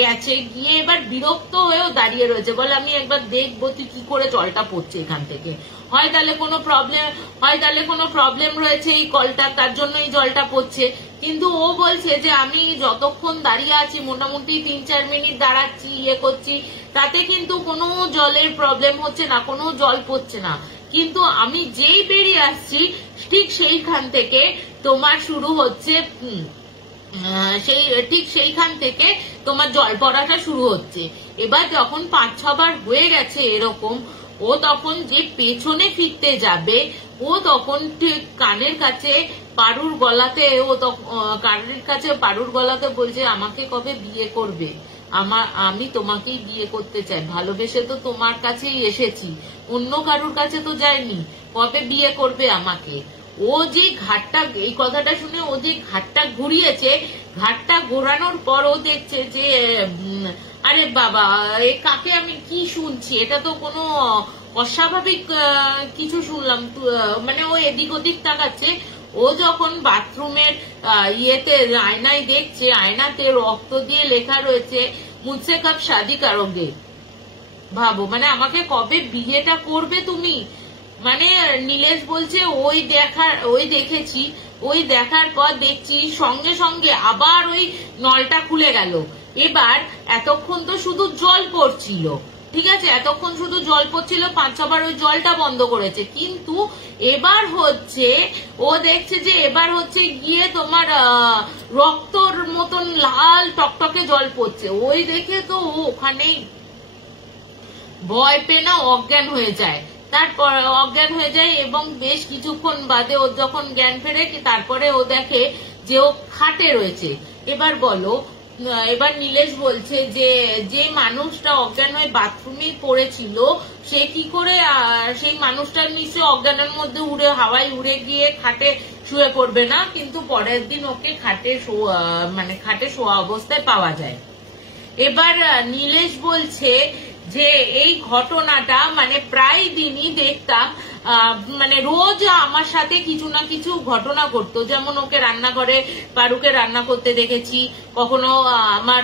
গেছে, গিয়ে এবার বিরক্ত হয়েও দাঁড়িয়ে রয়েছে, বলে আমি একবার দেখবো তুই কি করে জলটা পড়ছে এখান থেকে, হয় তাহলে কোনো প্রবলেম রয়েছে এই কলটা, তার জন্য এই জলটা পড়ছে। কিন্তু ও বলছে যে আমি যতক্ষণ দাঁড়িয়ে আছি, মোটামুটি 3-4 মিনিট দাঁড়াচ্ছি, ইয়ে করছি, তাতে কিন্তু কোনো জলের প্রবলেম হচ্ছে না, কোনো জল পড়ছে না। কিন্তু আমি যেই বেরিয়ে আসছি ঠিক সেইখান থেকে তোমার শুরু হচ্ছে, ঠিক সেইখান থেকে তোমার জল পড়াটা শুরু হচ্ছে। এবার যখন 5-6 বার হয়ে গেছে এরকম, ও তখন যে পেছনে ফিরতে যাবে, ও তখন ঠিক কানের কাছে পারুর গলাতে বলছে আমাকে কবে বিয়ে করবে, আমি তোমাকেই বিয়ে করতে চাই, ভালোবেসে তো তোমার কাছেই এসেছি, অন্য কারুর কাছে তো যায়নি, কবে বিয়ে করবে আমাকে। ও যে ঘাটটা, এই কথাটা শুনে ও যে ঘাটটা ঘুরিয়েছে, ঘাটটা ঘোরানোর পর ও দেখছে যে আরে বাবা এ কাকে আমি কি শুনছি, এটা তো কোনো অস্বাভাবিক কিছু শুনলাম। মানে ও এদিক ওদিক তাকাচ্ছে। ও যখন বাথরুমের ইয়েতে আয়নায় দেখছে, আয়নাতে রক্ত দিয়ে লেখা রয়েছে মুঝসে কব শাদি করোগে। ভাবো, মানে আমাকে কবে বিয়েটা করবে তুমি। মানে নীলেশ বলছে ওই দেখেছি, ওই দেখার পর দেখছি সঙ্গে সঙ্গে আবার ওই নলটা খুলে গেল। এবার এতক্ষণ তো শুধু জল পড়ছিল, ঠিক আছে, এতক্ষণ শুধু জল পড়ছিল, 5-6 বার ওই জলটা বন্ধ করেছে, কিন্তু এবার হচ্ছে ও দেখছে যে এবার হচ্ছে গিয়ে তোমার রক্তর মতন লাল টকটকে জল পড়ছে। ওই দেখে তো ও ওখানেই ভয় পেয়ে না অজ্ঞান হয়ে যায়। তারপর অজ্ঞান হয়ে যায় এবং বেশ কিছুক্ষণ বাদে ও যখন জ্ঞান ফেরে, তারপরে ও দেখে যে ও খাটে রয়েছে। এবার বলো, এবার নীলেশ বলছে যে মানুষটা অজ্ঞান হয়ে বাথরুমে পড়েছিল, সে কি করে সেই মানুষটার নিশ্চয় অজ্ঞানের মধ্যে হাওয়ায় উড়ে গিয়ে খাটে শুয়ে পড়বে না, কিন্তু পরের দিন ওকে খাটে শোয়া অবস্থায় পাওয়া যায়। এবার নীলেশ বলছে যে এই ঘটনাটা মানে প্রায় দিনই দেখতাম, মানে রোজ আমার সাথে কিছু না কিছু ঘটনা ঘটতো। যেমন ওকে রান্নাঘরে পারুকে রান্না করতে দেখেছি, কখনো আমার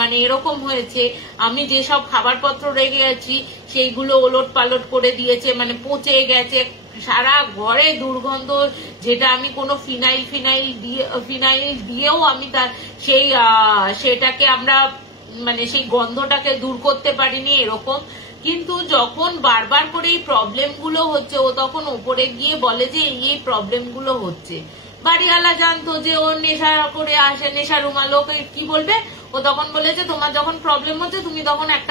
মানে এরকম হয়েছে আমি যেসব খাবারপত্র রেখে আছি সেইগুলো ওলট পালট করে দিয়েছে, মানে পচে গেছে, সারা ঘরে দুর্গন্ধ, যেটা আমি কোনো ফিনাইল দিয়েও আমি সেটাকে আমরা মানে সেই গন্ধটাকে দূর করতে পারিনি এরকম। কিন্তু যখন বারবার করে এই প্রবলেম গুলো হচ্ছে, ও তখন ওপরে গিয়ে বলে যে এই প্রবলেম গুলো হচ্ছে। বাড়িওয়ালা জানতো যে ও নেশা করে আসে, নেশা রুমাল, ওকে কি বলবে, ও তখন বলেছে তোমার যখন প্রবলেম হচ্ছে তুমি তখন এক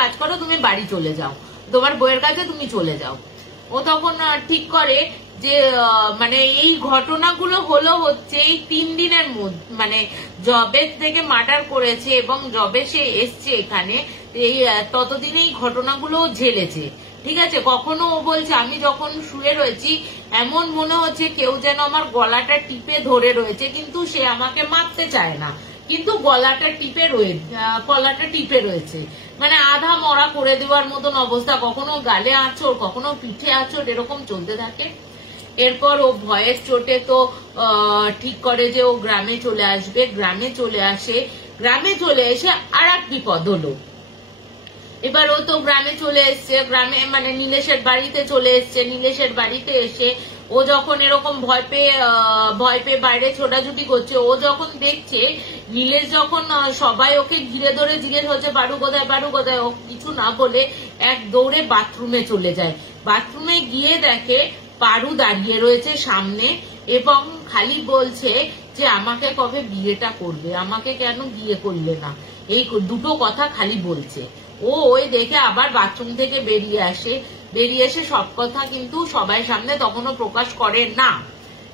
কাজ করো, তুমি বাড়ি চলে যাও, তোমার বইয়ের কাছে তুমি চলে যাও। ও তখন ঠিক করে যে মানে এই ঘটনাগুলো হলো হচ্ছে এই 3 দিনের মধ্যে, মানে জবে থেকে মার্ডার করেছে এবং জবে সে এসছে এখানে, এই ততদিনে এই ঘটনাগুলো ঝেলেছে। ঠিক আছে। কখনো ও বলছে আমি যখন শুয়ে রয়েছি এমন মনে হচ্ছে কেউ যেন আমার গলাটা টিপে ধরে রয়েছে, কিন্তু সে আমাকে মারতে চায় না, কিন্তু গলাটা টিপে রয়েছে, মানে আধা মরা করে দেওয়ার মতন অবস্থা। কখনো গালে আঁচড়, কখনো পিঠে আঁচড়, এরকম চলতে থাকে। এরপর ও ভয়ের চোটে তো ঠিক করে যে ও গ্রামে চলে আসবে। গ্রামে চলে আসে, গ্রামে চলে এসে আর এক বিপদ হলো। এবার ও তো গ্রামে চলে এসছে, গ্রামে মানে নীলেশের বাড়িতে চলে এসছে। নীলেশের বাড়িতে এসে ও যখন এরকম ভয় পেয়ে বাইরে ছোটাছুটি করছে, ও যখন দেখছে নীলেশ যখন সবাই ওকে ঘিরে ধরে জিজ্ঞেস হচ্ছে পারু কোথায়, পারু কোথায়, ও কিছু না বলে এক দৌড়ে বাথরুমে চলে যায়। বাথরুমে গিয়ে দেখে পারু দাঁড়িয়ে রয়েছে সামনে এবং খালি বলছে যে আমাকে কবে বিয়েটা করবে, আমাকে কেন বিয়ে করলে না, এই দুটো কথা খালি বলছে। ও ওই দেখে আবার বাথরুম থেকে বেরিয়ে এসে সব কথা কিন্তু সবাই সামনে তখনও প্রকাশ করে না,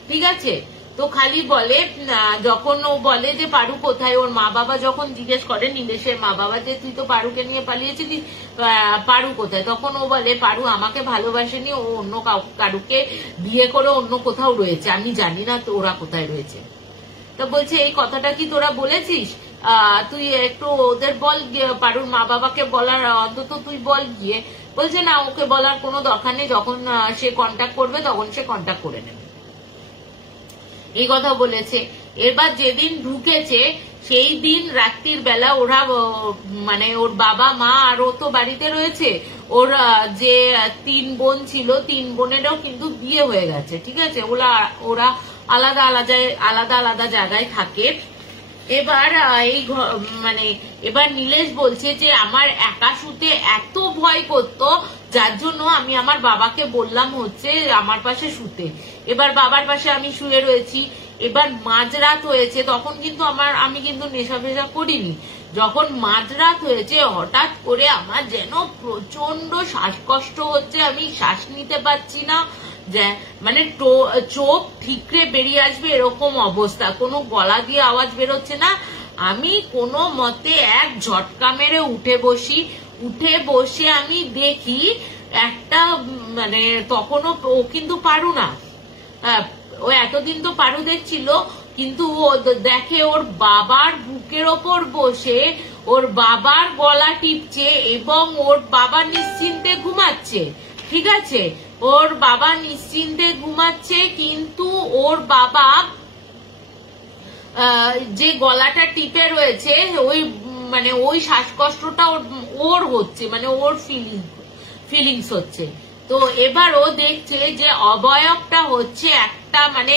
ঠিক আছে। তো খালি বলে, যখন ও বলে যে পারু কোথায়, ওর মা বাবা যখন জিজ্ঞেস করে নীলেশের মা বাবা যে তুই তো পারুকে নিয়ে পালিয়েছিলি, পারু কোথায়, তখন ও বলে পারু আমাকে ভালোবাসেনি, ও অন্য কারুকে বিয়ে করে অন্য কোথাও রয়েছে, আমি জানি না তো ওরা কোথায় রয়েছে। তো বলছে এই কথাটা কি তোরা বলেছিস, তুই একটু ওদের বল, পারুর মা বাবাকে বলার অন্তত তুই বল গিয়ে। বলছে না, ওকে বলার কোনো দরকার নেই, যখন সে কন্ট্যাক্ট করবে তখন সে কন্ট্যাক্ট করে নেবে, এই কথা বলেছে। এবার যেদিন ঢুকেছে সেই দিন রাত্রির বেলা ওরা মানে ওর বাবা মা আর ও তো বাড়িতে রয়েছে, ওর যে 3 বোন ছিল 3 বোনেরও কিন্তু বিয়ে হয়ে গেছে, ঠিক আছে। ওরা আলাদা আলাদা জায়গায় থাকে। এবার এবার নীলেশ বলছে যে আমার একা শুতে এত ভয় করতো, যার জন্য আমি আমার বাবাকে বললাম হচ্ছে আমার পাশে শুতে। এবার বাবার পাশে আমি শুয়ে রয়েছি। এবার মাঝরাত হয়েছে, তখন কিন্তু আমি কিন্তু নেশা ফেশা করিনি। যখন মাঝরাত হয়েছে হঠাৎ করে আমার যেন প্রচন্ড শ্বাসকষ্ট হচ্ছে, আমি শ্বাস নিতে পারছি না, মানে চোখ ঠিকরে বেরিয়ে আসবে এরকম অবস্থা, কোনো গলা দিয়ে আওয়াজ বেরোচ্ছে না। আমি কোনো মতে এক ঝটকা মেরে উঠে বসে আমি দেখি একটা মানে তখনও ও কিন্তু পারু না, ও এতদিন তো পারু দেখছিল, কিন্তু ও দেখে ওর বাবার বুকের ওপর বসে ওর বাবার গলা টিপছে এবং ওর বাবা নিশ্চিন্তে ঘুমাচ্ছে, ঠিক আছে। ওর বাবা নিশ্চিন্তে ঘুমাচ্ছে, কিন্তু ওর বাবা যে গলাটা টিপে রয়েছে ওই শ্বাসকষ্টটা ওর হচ্ছে, মানে ওর ফিলিংস হচ্ছে। তো এবার ও দেখছে যে অবয়বটা হচ্ছে একটা মানে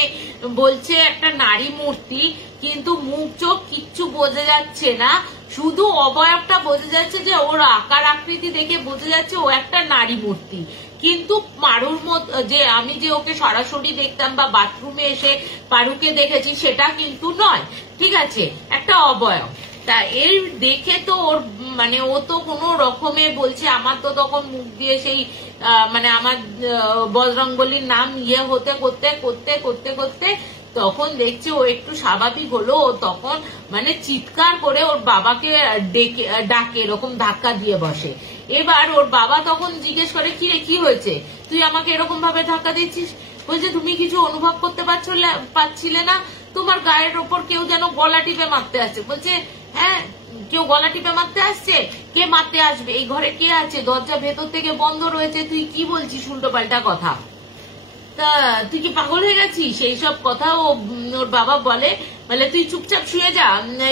বলছে একটা নারী মূর্তি, কিন্তু মুখ চোখ কিচ্ছু বোঝা যাচ্ছে না, শুধু অবয়বটা বোঝা যাচ্ছে, যে ওর আকার আকৃতি দেখে বোঝা যাচ্ছে ও একটা নারী মূর্তি। কিন্তু পারুর মত যে আমি যে ওকে সরাসরি দেখতাম বা বাথরুমে এসে পারুকে দেখেছি সেটা কিন্তু নয়, ঠিক আছে, একটা অবয়ব। তা এর দেখে তো ওর মানে ও তো কোনো রকমে বলছে, আমার তো তখন মুখ দিয়ে সেই মানে আমার বজরঙ্গলির নাম হতে করতে তখন দেখছে ও একটু স্বাভাবিক হলো। ও তখন মানে চিৎকার করে ওর বাবাকে ডাকে, এরকম ধাক্কা দিয়ে বসে। এবার ওর বাবা তখন জিজ্ঞেস করে কি হয়েছে, তুই আমাকে এরকম ভাবে ধাক্কা দিচ্ছিস? বলছে তুমি কিছু অনুভব করতে পারছিলে না, তোমার গায়ের ওপর কেউ যেন গলা টিপে মারতে আসছে। বলছে হ্যাঁ, কেউ গলা টিপে মারতে আসছে? কে মারতে আসবে, এই ঘরে কে আছে, দরজা ভেতর থেকে বন্ধ রয়েছে, তুই কি বলছিস উল্টো পাল্টা কথা, তা তুই কি পাগল হয়ে গেছিস? এইসব কথা ওর বাবা বলে তুই চুপচাপ শুয়ে যা,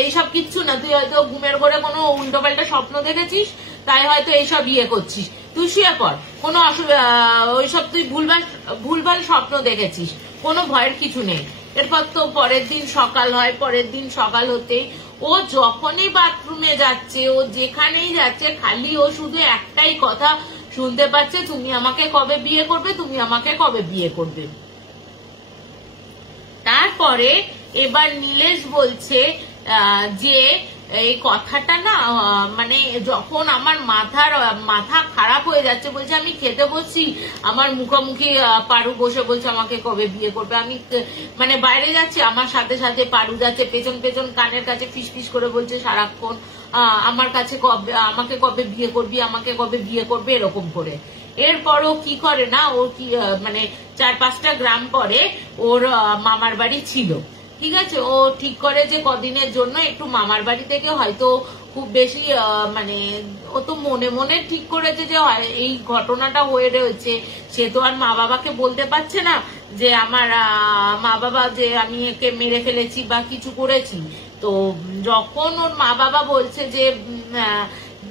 এইসব কিচ্ছু না, তুই হয়তো ঘুমের ঘরে কোনো উল্টো পাল্টা স্বপ্ন দেখেছিস, তাই হয়তো এইসব করছিস, তুই শুয়ে পড়, কোনো ওইসব তুই ভুলভাল স্বপ্ন দেখেছিস, কোনো ভয়ের কিছু নেই। এরপর তো পরের দিন সকাল হয়, পরের দিন সকাল হতে ও যখনই বাথরুমে যাচ্ছে, ও যেখানেই যাচ্ছে, খালি ও শুধু একটাই কথা শুনতে পাচ্ছে, তুমি আমাকে কবে বিয়ে করবে, তুমি আমাকে কবে বিয়ে করবে। তারপরে এবার নীলেশ বলছে যে এই কথাটা না মানে যখন আমার মাথা খারাপ হয়ে যাচ্ছে, বলছে আমি খেতে বসছি, আমার মুখোমুখি পারু বসে বলছে আমাকে কবে বিয়ে করবে, আমি মানে বাইরে যাচ্ছি, আমার সাথে সাথে পারু যাচ্ছে, পেছন পেছন কানের কাছে ফিস করে বলছে সারাক্ষণ আমার কাছে আমাকে কবে বিয়ে করবি, আমাকে কবে বিয়ে করবে, এরকম করে। এরপরও কি করে না, ও কি মানে 4-5টা গ্রাম পরে ওর মামার বাড়ি ছিল, ঠিক আছে। ও ঠিক করে যে কদিনের জন্য একটু মামার বাড়ি থেকে হয়তো খুব বেশি মানে ও তো মনে মনে ঠিক করেছে যে এই ঘটনাটা হয়ে রয়েছে, সে তো আর মা বাবাকে বলতে পারছে না যে আমার মা বাবা যে আমি একে মেরে ফেলেছি বা কিছু করেছি। তো যখন ওর মা বাবা বলছে যে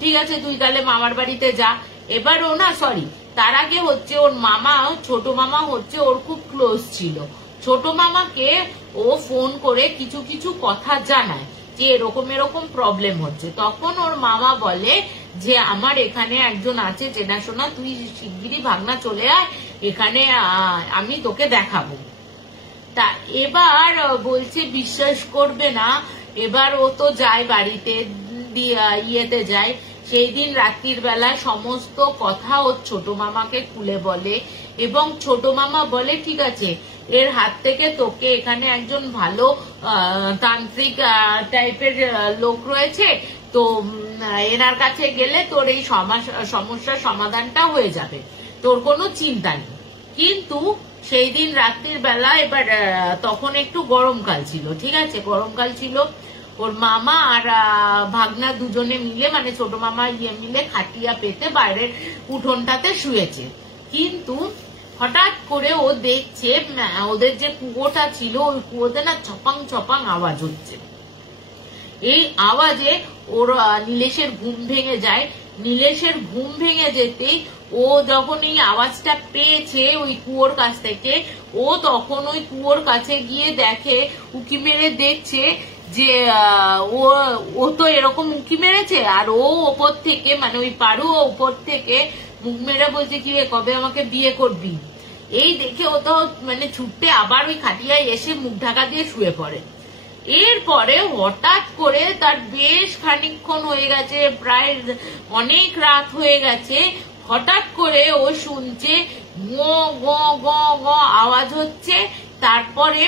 ঠিক আছে তুই তাহলে মামার বাড়িতে যা, এবার ও না সরি তার আগে হচ্ছে ওর মামা, ছোট মামা হচ্ছে ওর খুব ক্লোজ ছিল, ছোট মামাকে ও ফোন করে কিছু কিছু কথা জানায় যে এরকম এরকম প্রবলেম হচ্ছে। তখন ওর মামা বলে যে আমার এখানে একজন আছে চেনাশোনা, তুই শিগগিরই ভাগনা চলে আয় এখানে, আমি তোকে দেখাবো। তা এবার বলছে বিশ্বাস করবে না, এবার ও তো যায় বাড়িতে, ইয়েতে যায়, সেই দিন রাত্রির বেলায় সমস্ত কথা ওর ছোট মামাকে খুলে বলে, এবং ছোট মামা বলে ঠিক আছে এর হাত থেকে তোকে এখানে একজন ভালো তান্ত্রিক টাইপের লোক রয়েছে, তো এনার কাছে গেলে তোর এই সমস্যার সমাধানটা হয়ে যাবে, তোর কোনো চিন্তা নেই। কিন্তু সেই দিন রাত্রির বেলা এবার তখন একটু গরমকাল ছিল, ঠিক আছে, গরমকাল ছিল, ওর মামা আর ভাগনা দুজনে মিলে মানে ছোট মামা মিলে খাটিয়া পেতে বাইরের উঠোনটাতে শুয়েছে। কিন্তু হঠাৎ করে ও দেখছে ওদের যে কুয়োটা ছিল ওই কুয়োতে না ছপাং ছপাং আওয়াজ হচ্ছে। এই আওয়াজে ওর নীলেশের ঘুম ভেঙে যায়। নীলেশের ঘুম ভেঙে যেতেই ও যখন এই আওয়াজটা পেয়েছে ওই কুয়োর কাছ থেকে, ও তখন ওই কুয়োর কাছে গিয়ে দেখে, উকি মেরে দেখছে যে ও তো এরকম উকি মেরেছে, আর ও ওপর থেকে মানে ওই পারু ওপর থেকে মুখ মেরে বলছে কি কবে আমাকে বিয়ে করবি। এই দেখে ও তো মানে ছুটতে আবার ওই খাটিয়ায় এসে মুখ ঢাকা দিয়ে শুয়ে পড়ে। এরপরে হঠাৎ করে তার বেশ খানিকক্ষণ হয়ে গেছে, প্রায় অনেক রাত হয়ে গেছে, হঠাৎ করে ও শুনছে গো গো গো গো আওয়াজ হচ্ছে। তারপরে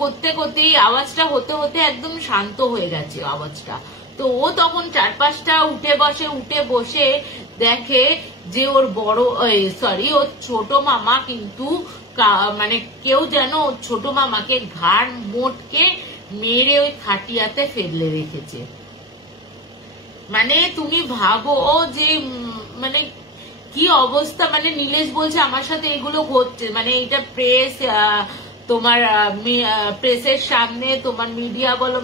করতে করতে আওয়াজটা হতে হতে একদম শান্ত হয়ে গেছে আওয়াজটা। তো ও তখন 4-5টা উঠে বসে দেখে যে ওর ওর ছোট মামা কিন্তু মানে কেউ যেন ওর ছোট মামাকে ঘাড় মোটকে মেরে ওই খাটিয়াতে ফেলে রেখেছে। মানে তুমি ভাবো যে মানে কি অবস্থা, মানে নীলেশ বলছে আমার সাথে এগুলো ঘটছে, মানে এটা প্রেস, তোমার প্রেসের সামনে, তোমার মিডিয়া বলো,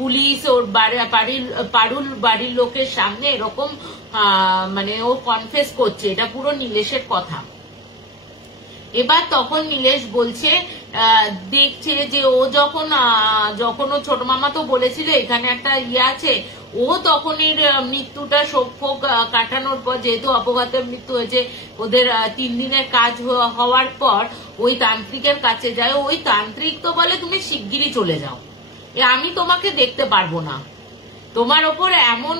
পুলিশ, ওর পারুল বাড়ির লোকের সামনে এরকম মানে ও কনফেস করছে, এটা পুরো নীলেশের কথা। এবার তখন নীলেশ বলছে দেখছে যে ও যখন ও ছোট মামা তো বলেছিল এখানে একটা ইয়ে আছে, ও তখন এর মৃত্যুটা শোক কাটানোর পর, যেহেতু অপঘাতের মৃত্যু হয়েছে, ওদের 3 দিনের কাজ হওয়ার পর ওই তান্ত্রিকের কাছে যায়। ওই তান্ত্রিক তো বলে তুমি শিগগিরই চলে যাও, আমি তোমাকে দেখতে পারবো না, তোমার ওপর এমন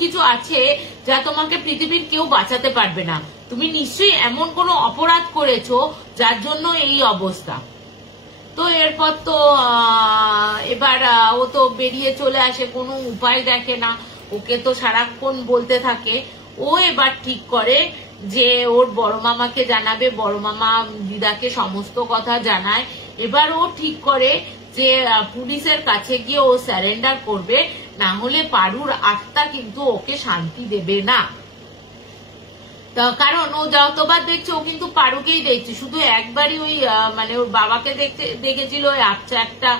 কিছু আছে যা তোমাকে পৃথিবীর কেউ বাঁচাতে পারবে না, তুমি নিশ্চয়ই এমন কোনো অপরাধ করেছো যার জন্য এই অবস্থা। তো এরপর তো এবার ও তো বেরিয়ে চলে আসে, কোনো উপায় দেখে না, ওকে তো সারাক্ষণ বলতে থাকে। ও এবার ঠিক করে যে ওর বড় মামাকে জানাবে, বড় মামা দিদাকে সমস্ত কথা জানায়। এবার ও ঠিক করে যে পুলিশের কাছে গিয়ে ও স্যারেন্ডার করবে, না হলে পারুর আত্মা কিন্তু ওকে শান্তি দেবে না। কারণ ও যতবার দেখছে ও কিন্তু পারুকেই দেখছে, শুধু একবারই ওই মানে ওর বাবাকে দেখেছিল ওই আচ্ছা একটা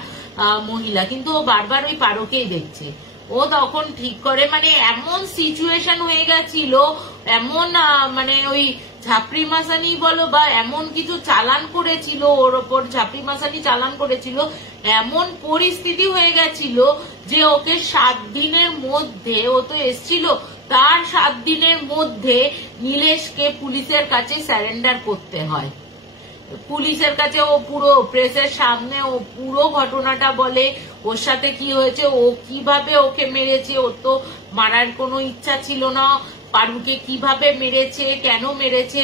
মহিলা, কিন্তু ও বারবার ওই পারুকেই দেখছে। ও তখন ঠিক করে, মানে এমন সিচুয়েশন হয়ে গেছিল, এমন মানে ওই ঝাপড়ি মাসানি বলো বা এমন কিছু চালান করেছিল ওর ওপর, ঝাপড়ি মাসানি চালান করেছিল, এমন পরিস্থিতি হয়ে গেছিল যে ওকে 7 দিনের মধ্যে, ও তো এসছিল, তার 7 দিনের মধ্যে নীলেশকে পুলিশের কাছে স্যারেন্ডার করতে হয়। পুলিশের কাছে ও পুরো প্রেসের সামনে ও পুরো ঘটনাটা বলে, ওর সাথে কি হয়েছে, ও কিভাবে ওকে মেরেছে, ওর তো মারার কোনো ইচ্ছা ছিল না, পারুকে কিভাবে মেরেছে, কেন মেরেছে,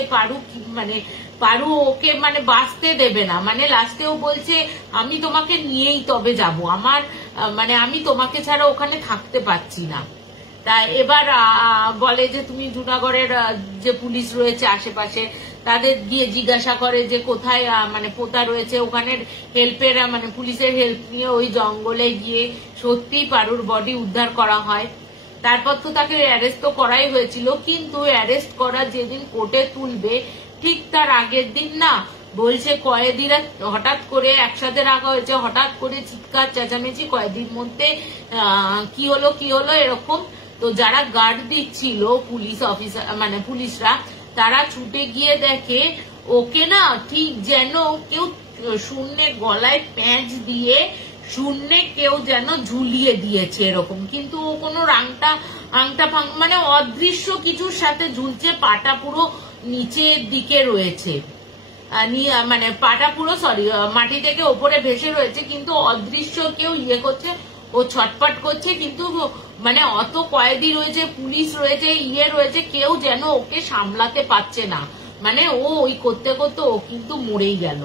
পারু ওকে মানে বাঁচতে দেবে না, মানে লাস্টেও বলছে আমি তোমাকে নিয়েই তবে যাব, আমার মানে আমি তোমাকে ছাড়া ওখানে থাকতে পারছি না। তা এবার বলে যে তুমি জুনাগড়ের যে পুলিশ রয়েছে আশেপাশে তাদের গিয়ে জিজ্ঞাসা করে যে কোথায় মানে পোতা রয়েছে, ওখানের হেল্পের মানে পুলিশের হেল্প নিয়ে ওই জঙ্গলে গিয়ে সত্যিই পারুর বডি উদ্ধার করা হয়। তারপর তো তাকে অ্যারেস্ট তো করাই হয়েছিল, কিন্তু অ্যারেস্ট করা যেদিন কোর্টে তুলবে ঠিক তার আগের দিন না বলছে কয়েদিরা হঠাৎ করে একসাথে রাখা হয়েছে, হঠাৎ করে চিৎকার চেঁচামেচি কয়েদির মধ্যে কি হলো এরকম। তো যারা গার্ড দিচ্ছিল পুলিশ অফিসার মানে পুলিশরা, তারা ছুটে গিয়ে দেখে ওকে না ঠিক যেন কেউ শূন্যে গলায় প্যাঁচ দিয়ে শূন্যে কেউ যেন ঝুলিয়ে দিয়েছে এরকম, কিন্তু ও কোনো আংটা মানে অদৃশ্য কিছুর সাথে ঝুলছে, পাটা পুরো নিচের দিকে রয়েছে, মানে পাটা পুরো মাটি থেকে ওপরে ভেসে রয়েছে, কিন্তু অদৃশ্য কেউ ইয়ে করছে, ও ছটপট করছে, কিন্তু মানে অত কয়েদি রয়েছে, পুলিশ রয়েছে, রয়েছে, কেউ যেন ওকে সামলাতে পারছে না। মানে ও ওই করতে করতে ও কিন্তু মরেই গেল,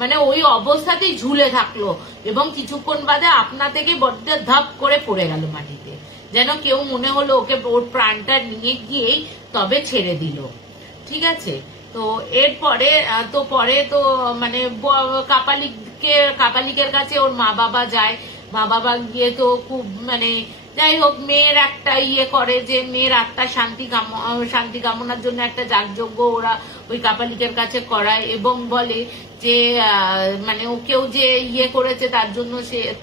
মানে ওই অবস্থাতেই ঝুলে থাকলো এবং কিছুক্ষণ বাদে আপনা থেকে বড্ড ধাপ করে পড়ে গেল মাটিতে, যেন কেউ মনে হলো ওকে ওর প্রাণটা নিয়ে গিয়েই তবে ছেড়ে দিল। ঠিক আছে, তো এরপরে তো মানে কাপালিকের কাছে ওর মা বাবা যায়, মা বাবা গিয়ে তো খুব মানে যাই হোক মেয়ের একটা করে যে মেয়ের আত্মার শান্তি কামনার জন্য একটা যাগযজ্ঞ ওরা ওই কাপালিকের কাছে করায় এবং বলে যে মানে ওকেও যে করেছে তার জন্য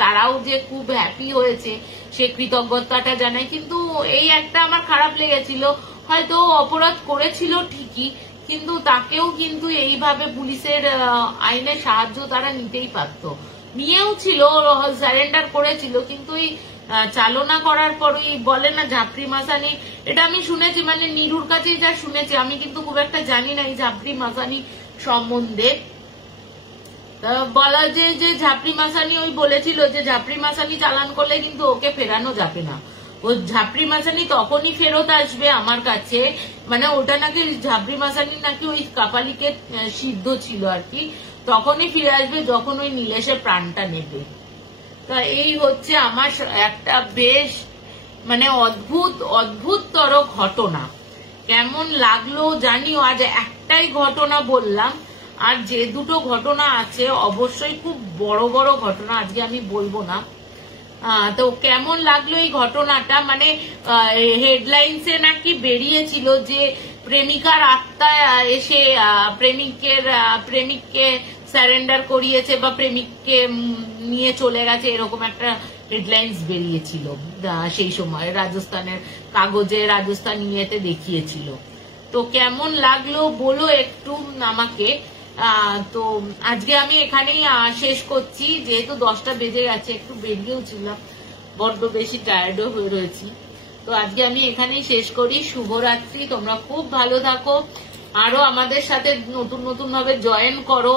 তারাও যে খুব হ্যাপি হয়েছে সে কৃতজ্ঞতাটা জানায়। কিন্তু এই একটা আমার খারাপ লেগেছিল, হয়তো অপরাধ করেছিল ঠিকই, কিন্তু তাকেও কিন্তু এইভাবে পুলিশের আইনের সাহায্য তারা নিতেই পারত, নিয়েও ছিল, সারেন্ডার করেছিল, কিন্তু এই চালনা করার পর ওই বলে না ঝাপড়ি মাসানি, এটা আমি শুনেছি, মানে নীরুর কাছেই যা শুনেছি, আমি কিন্তু খুব একটা জানি না এই ঝাপড়ি মাসানি সম্বন্ধে। বলা যে ঝাপড়ি মাসানি ওই বলেছিল যে ঝাপড়ি মাসানি চালান করলে কিন্তু ওকে ফেরানো যাবে না, ও ঝাপড়ি মাসানি তখনই ফেরত আসবে আমার কাছে, মানে ওটা নাকি ঝাপড়ি মাসানি নাকি ওই কাপালিকের সিদ্ধ ছিল আর কি, তখনই ফিরে আসবে যখন ওই নীলেশের প্রাণটা নেবে। তা এই হচ্ছে আমার একটা বেশ মানে অদ্ভুততর ঘটনা। কেমন লাগলো জানিও, আজ একটাই ঘটনা বললাম, আর যে দুটো ঘটনা আছে অবশ্যই খুব বড় বড় ঘটনা, আজকে আমি বলবো না। তো কেমন লাগলো এই ঘটনাটা, মানে হেডলাইন্সে নাকি বেরিয়েছিল যে প্রেমিকার আত্মা এসে প্রেমিককে সারেন্ডার করিয়েছে বা প্রেমিককে নিয়ে চলে গেছে, এরকম একটা হেডলাইন্স বেরিয়েছিল সেই সময় রাজস্থানের কাগজে, রাজস্থান ইয়েতে দেখিয়েছিল। তো কেমন লাগলো বলো একটু আমাকে। তো আজকে আমি এখানেই শেষ করছি, যেহেতু 10টা বেজে গেছে, একটু বেরিয়েও ছিলাম, বড্ড বেশি টায়ার্ডও হয়ে রয়েছি। তো আজকে আমি এখানেই শেষ করি। শুভরাত্রি, তোমরা খুব ভালো থাকো, আরো আমাদের সাথে নতুন ভাবে জয়েন করো,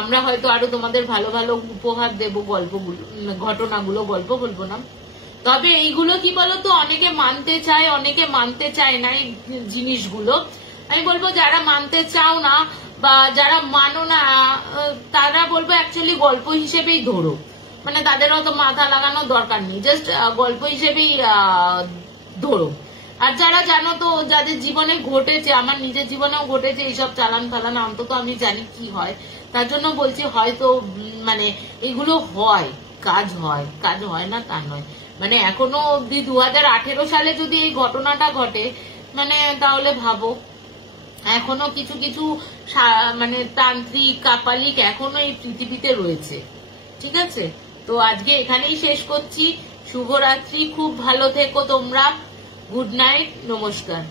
আমরা হয়তো আরো তোমাদের ভালো ভালো উপহার দেব, গল্পগুলো ঘটনাগুলো, গল্প বলবো না। তবে এইগুলো কি বলতো, অনেকে মানতে চায়, অনেকে মানতে চায় না এই জিনিসগুলো। আমি বলবো যারা মানতে চাও না বা যারা মানো না, তারা বলবো অ্যাকচুয়ালি গল্প হিসেবেই ধরো, মানে তাদের অত মাথা লাগানোর দরকার নেই, জাস্ট গল্প হিসেবেই ধরো। আর যারা জানো তো, যাদের জীবনে ঘটেছে, আমার নিজের জীবনেও ঘটেছে এইসব চালান ফালান, অন্তত আমি জানি কি হয়, তার জন্য বলছি হয়তো মানে এগুলো হয়, কাজ হয় না তা নয়, মানে এখনো অব্দি 2018 সালে যদি এই ঘটনাটা ঘটে, মানে তাহলে ভাবো এখনো কিছু মানে তান্ত্রিক কাপালিক এখনো এই পৃথিবীতে রয়েছে। ঠিক আছে, তো আজকে এখানেই শেষ করছি। শুভরাত্রি, খুব ভালো থেকো তোমরা, গুড নাইট, নমস্কার।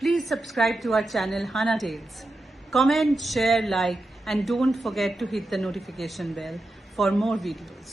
Please subscribe to our channel Hana Tales. Comment, share, like and don't forget to hit the notification bell for more videos.